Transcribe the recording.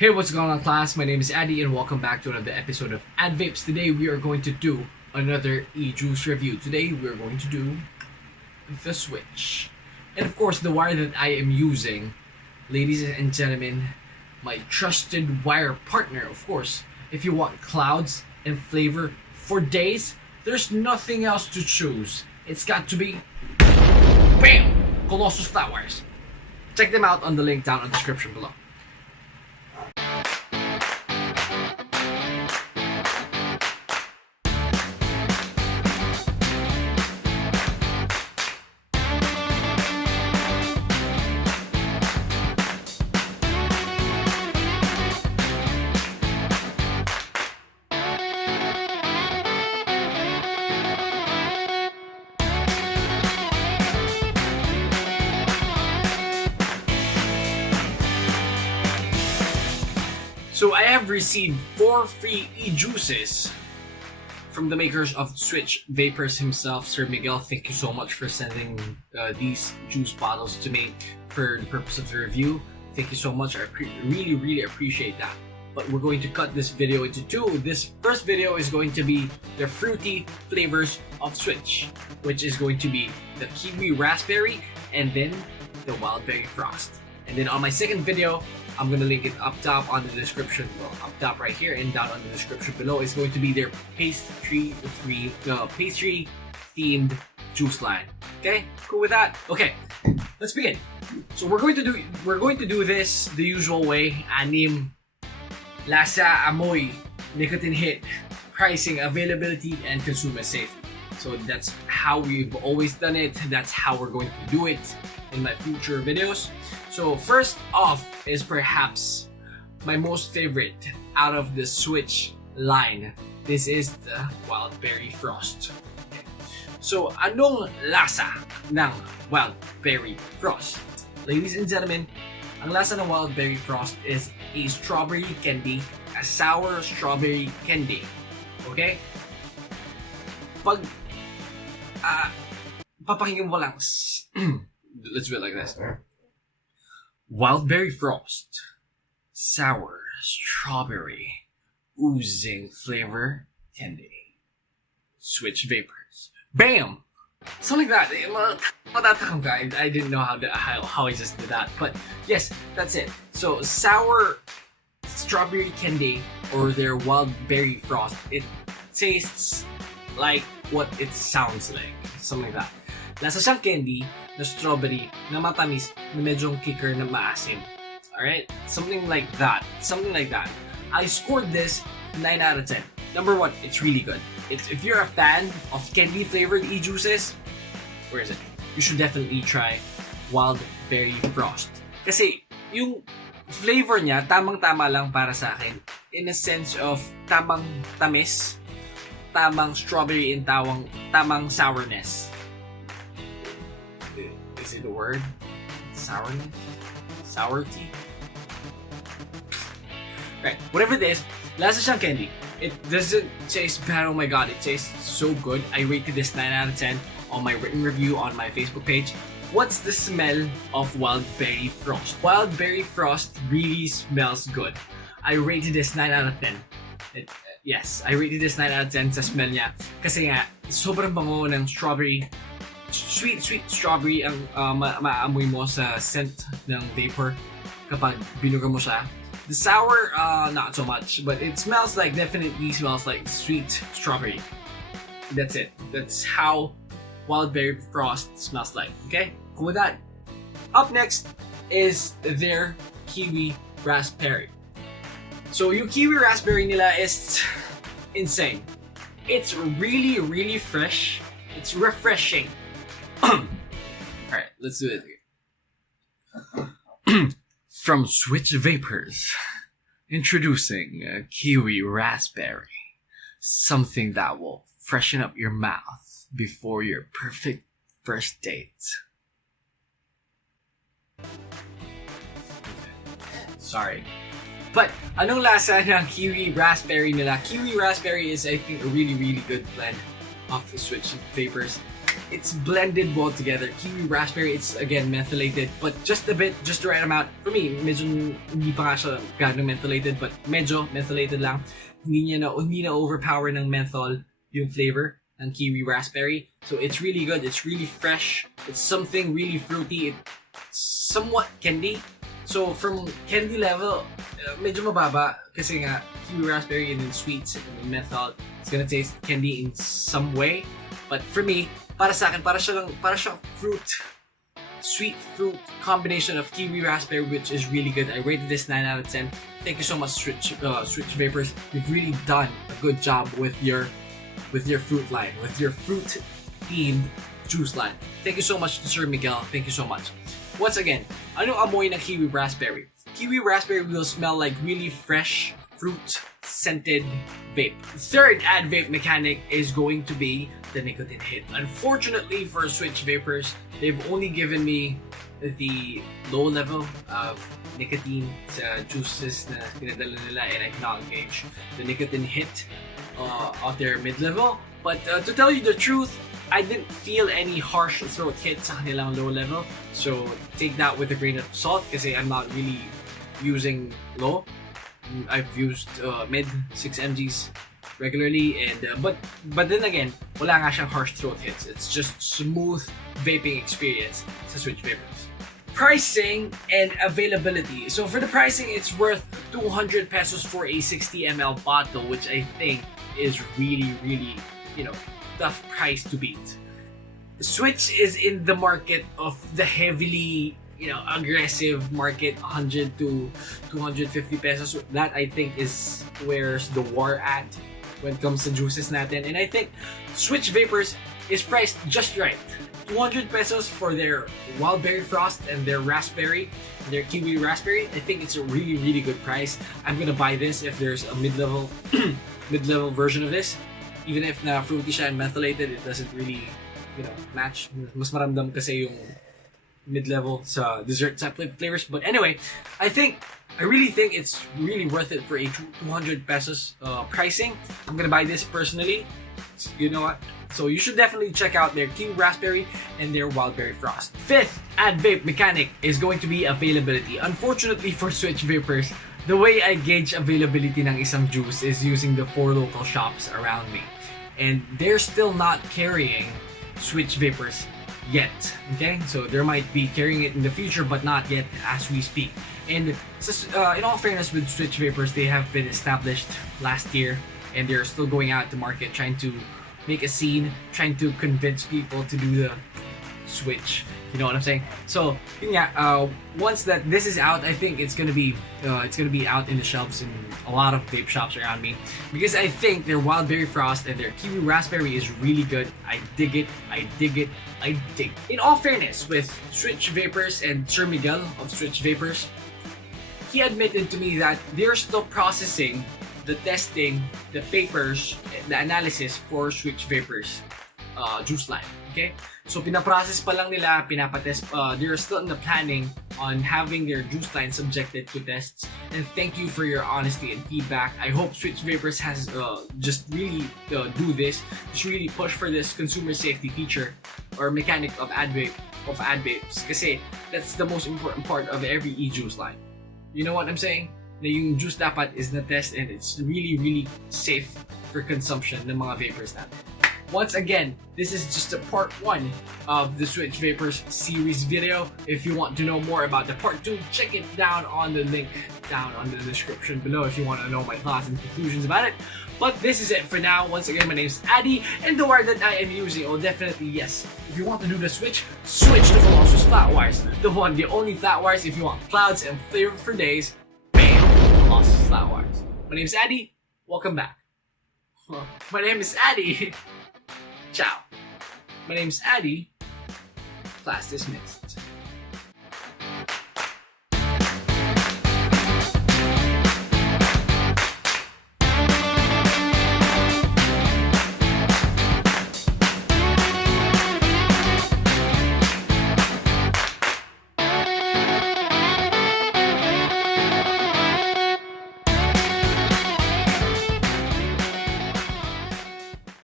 Hey, what's going on, class? My name is Addy and welcome back to another episode of Ad Vapes. Today we are going to do another e-juice review. Today we are going to do the Switch. And of course, the wire that I am using, ladies and gentlemen, my trusted wire partner, of course. If you want clouds and flavor for days, there's nothing else to choose. It's got to be BAM! Colossus flat wires. Check them out on the link down in the description below. So I have received 4 free e-juices from the makers of Switch Vapors himself, Sir Miguel. Thank you so much for sending these juice bottles to me for the purpose of the review. Thank you so much. I really appreciate that. But we're going to cut this video into 2. This first video is going to be the fruity flavors of Switch, which is going to be the Kiwi Raspberry and then the Wild Berry Frost. And then on my second video, I'm gonna link it up top on the description, well, up top right here and down on the description below. Is going to be their pastry themed juice line. Okay, cool with that? Okay, let's begin. So we're going to do this the usual way: anim, lasa, amoy, nicotine hit, pricing, availability, and consumer safety. So that's how we've always done it. That's how we're going to do it in my future videos. So first off is perhaps my most favorite out of the Switch line. This is the Wild Berry Frost. Okay. So anong lasa ng Wild Berry Frost? Ladies and gentlemen, ang lasa ng Wild Berry Frost is a strawberry candy, a sour strawberry candy. Okay? Pag papakinggan mo lang. Let's do it like this. Wild Berry Frost, sour strawberry, oozing flavor candy, Switch Vapors. BAM! Something like that. I didn't know how I just did that, but yes, that's it. So sour strawberry candy or their Wild Berry Frost, it tastes like what it sounds like. Something like that. Lasa siyang candy na strawberry na matamis na medyong kicker na maasim. Alright? Something like that. I scored this 9 out of 10. Number 1, it's really good. If you're a fan of candy flavored e-juices, where is it? You should definitely try Wild Berry Frost. Kasi yung flavor niya, tamang-tama lang para sa akin. In a sense of tamang tamis, tamang strawberry, and tamang sourness. Is it the word? Sourness? Sourty? Right, whatever it is, lasa siyang candy. It doesn't taste bad. Oh my god, it tastes so good. I rated this 9 out of 10 on my written review on my Facebook page. What's the smell of Wild Berry Frost? Wild Berry Frost really smells good. I rated this 9 out of 10. Yes, I rated this 9 out of 10 sa smell niya. Kasi nga, sobrang bango ng strawberry. Sweet strawberry ang maamoy mo sa scent ng vapor kapag binuga mo siya. The sour, not so much, but it definitely smells like sweet strawberry. That's it. That's how Wild Berry Frost smells like. Okay? Cool with that. Up next is their Kiwi Raspberry. So yung Kiwi Raspberry nila is insane. It's really fresh. It's refreshing. Alright, let's do it again. From Switch Vapors, introducing Kiwi Raspberry. Something that will freshen up your mouth before your perfect first date. Sorry. But anong lasa ng Kiwi Raspberry nila? Kiwi Raspberry is, I think, a really good blend of the Switch Vapors. it's blended well together. Kiwi Raspberry, it's again mentholated, but just a bit, just the right amount. For me, medyo hindi pa nga siya gaano mentholated, but medyo mentholated lang. Hindi na overpower ng menthol yung flavor ng Kiwi Raspberry. So it's really good. It's really fresh. It's something really fruity. It's somewhat candy. So from candy level, medyo mababa kasi nga Kiwi Raspberry and then sweets and then menthol. It's gonna taste candy in some way. But for me, para sa akin, para siyang fruit, sweet fruit combination of Kiwi Raspberry, which is really good. I rated this 9 out of 10. Thank you so much, Switch Vapors. You've really done a good job with your fruit line, with your fruit themed juice line. Thank you so much to Sir Miguel. Thank you so much. Once again, anong amoy ng Kiwi Raspberry? Kiwi Raspberry will smell like really fresh fruit scented vape. Third ad vape mechanic is going to be the nicotine hit. Unfortunately for Switch Vapors, they've only given me the low level of nicotine sa juices na pinadala nila, and I cannot gauge the nicotine hit of their mid-level. But to tell you the truth, I didn't feel any harsh throat hit sa kanilang low level. So take that with a grain of salt kasi I'm not really using low. I've used mid 6 mgs regularly, and but then again, wala nga siyang harsh throat hits. It's just smooth vaping experience sa Switch Vapors. Pricing and availability. So for the pricing, it's worth 200 pesos for a 60 ml bottle, which I think is really, tough price to beat. Switch is in the market of the heavily aggressive market, 100 to 250 pesos. That I think is where's the war at when it comes to juices natin. And I think Switch Vapors is priced just right. 200 pesos for their Wildberry Frost and their Raspberry, their Kiwi Raspberry. I think it's a really, really good price. I'm gonna buy this if there's a mid-level mid-level version of this. Even if na fruity siya and methylated, it doesn't really, match. Mas maramdam kasi yung mid-level sa dessert type flavors. But anyway, I really think it's really worth it for a 200 pesos pricing. I'm gonna buy this personally. You know what? So you should definitely check out their Kiwi Raspberry and their Wildberry Frost. Fifth ad vape mechanic is going to be availability. Unfortunately for Switch Vapors, the way I gauge availability ng isang juice is using the 4 local shops around me. And they're still not carrying Switch Vapors yet. Okay? So they might be carrying it in the future, but not yet as we speak. And in all fairness with Switch Vapors, they have been established last year, and they're still going out to market, trying to make a scene, trying to convince people to do the switch. You know what I'm saying? So once that this is out, I think it's gonna be out in the shelves in a lot of vape shops around me, because I think their Wildberry Frost and their Kiwi Raspberry is really good. I dig it. In all fairness, with Switch Vapors and Sir Miguel of Switch Vapors, he admitted to me that they're still processing the testing, the papers, the analysis for Switch Vapors juice line. Okay? So pinaprocess pa lang nila, pinapatest. They're still in the planning on having their juice line subjected to tests. And thank you for your honesty and feedback. I hope Switch Vapors has just really do this, just really push for this consumer safety feature or mechanic of ad vapes. Kasi that's the most important part of every e-juice line. You know what I'm saying? Na yung juice dapat is na test, and it's really, really safe for consumption ng mga vapors natin. Once again, this is just a part 1 of the Switch Vapors series video. If you want to know more about the part 2, check it down on the link down on the description below if you want to know my thoughts and conclusions about it. But this is it for now. Once again, my name is Addy, and the wire that I am using, definitely yes. If you want to do the switch to Colossus Flat Wires. The one, the only flat wires if you want clouds and flavor for days. Bam! Colossus Flat Wires. My name is Addy. Welcome back. My name is Addy. Ciao. My name's Addy. Class dismissed.